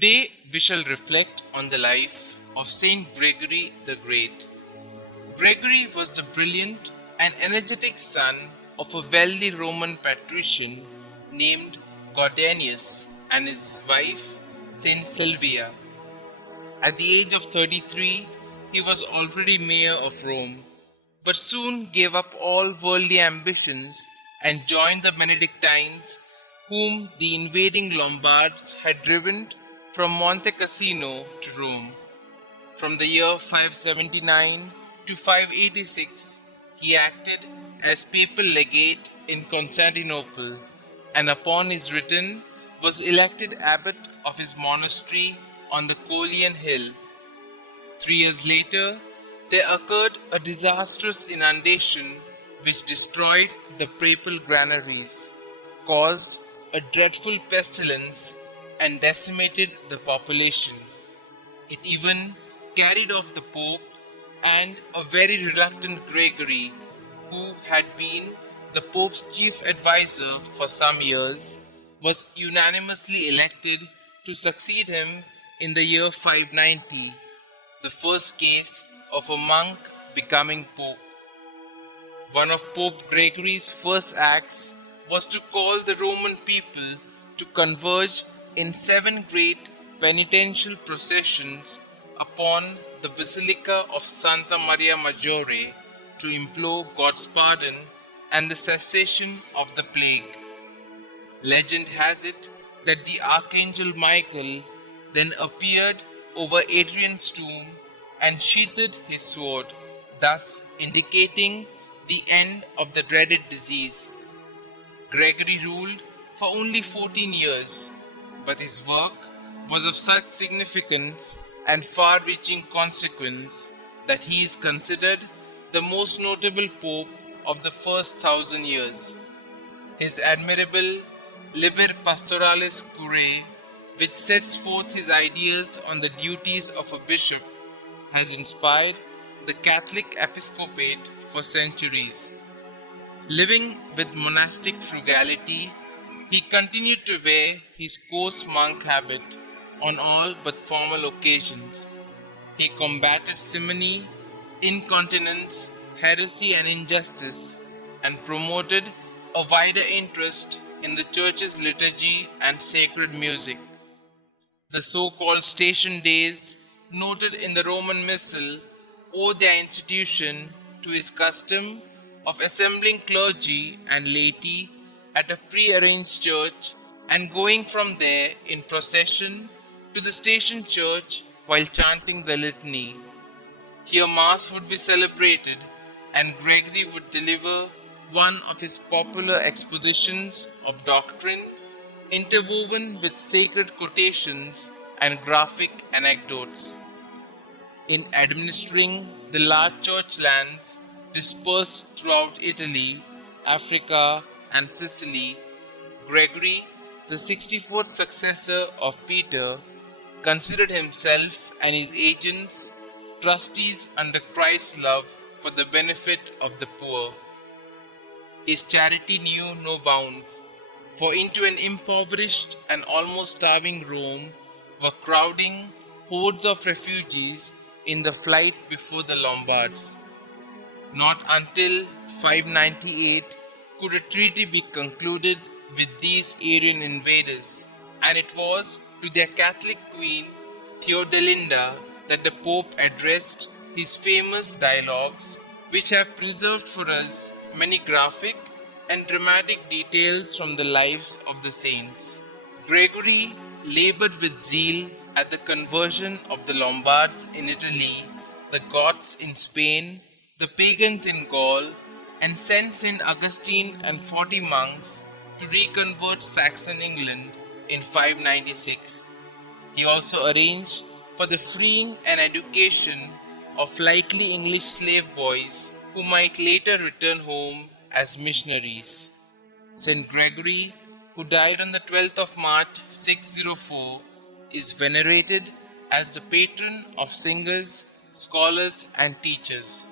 Today we shall reflect on the life of St Gregory the Great. Gregory was the brilliant and energetic son of a wealthy Roman patrician named Gordanius and his wife Saint Sylvia. At the age of 33, he was already mayor of Rome, but soon gave up all worldly ambitions and joined the Benedictines, whom the invading Lombards had driven from Monte Cassino to Rome. From the year 579 to 586, he acted as papal legate in Constantinople, and upon his return was elected abbot of his monastery on the Coelian Hill. 3 years later, there occurred a disastrous inundation which destroyed the papal granaries, caused a dreadful pestilence, and decimated the population. It even carried off the Pope, and a very reluctant Gregory, who had been the Pope's chief advisor for some years, was unanimously elected to succeed him in the year 590, the first case of a monk becoming Pope. One of Pope Gregory's first acts was to call the Roman people to converge in 7 great penitential processions upon the Basilica of Santa Maria Maggiore to implore God's pardon and the cessation of the plague. Legend has it that the Archangel Michael then appeared over Adrian's tomb and sheathed his sword, thus indicating the end of the dreaded disease. Gregory ruled for only 14 years, but his work was of such significance and far-reaching consequence that he is considered the most notable pope of the first 1,000 years. His admirable Liber Pastoralis Curae, which sets forth his ideas on the duties of a bishop, has inspired the Catholic episcopate for centuries. Living with monastic frugality, he continued to wear his coarse monk habit on all but formal occasions. He combated simony, incontinence, heresy and injustice, and promoted a wider interest in the church's liturgy and sacred music. The so-called station days, noted in the Roman Missal, owe their institution to his custom of assembling clergy and laity at a pre-arranged church and going from there in procession to the station church while chanting the litany. Here Mass would be celebrated and Gregory would deliver one of his popular expositions of doctrine, interwoven with sacred quotations and graphic anecdotes. In administering the large church lands dispersed throughout Italy, Africa, and Sicily, Gregory, the 64th successor of Peter, considered himself and his agents trustees under Christ's love for the benefit of the poor. His charity knew no bounds, for into an impoverished and almost starving Rome were crowding hordes of refugees in the flight before the Lombards. Not until 598 could a treaty be concluded with these Arian invaders, and it was to their Catholic queen Theodelinda that the Pope addressed his famous dialogues, which have preserved for us many graphic and dramatic details from the lives of the saints. Gregory labored with zeal at the conversion of the Lombards in Italy, the Goths in Spain, the pagans in Gaul, and sent St. Augustine and 40 monks to reconvert Saxon England in 596. He also arranged for the freeing and education of likely English slave boys who might later return home as missionaries. St. Gregory, who died on the 12th of March 604, is venerated as the patron of singers, scholars, and teachers.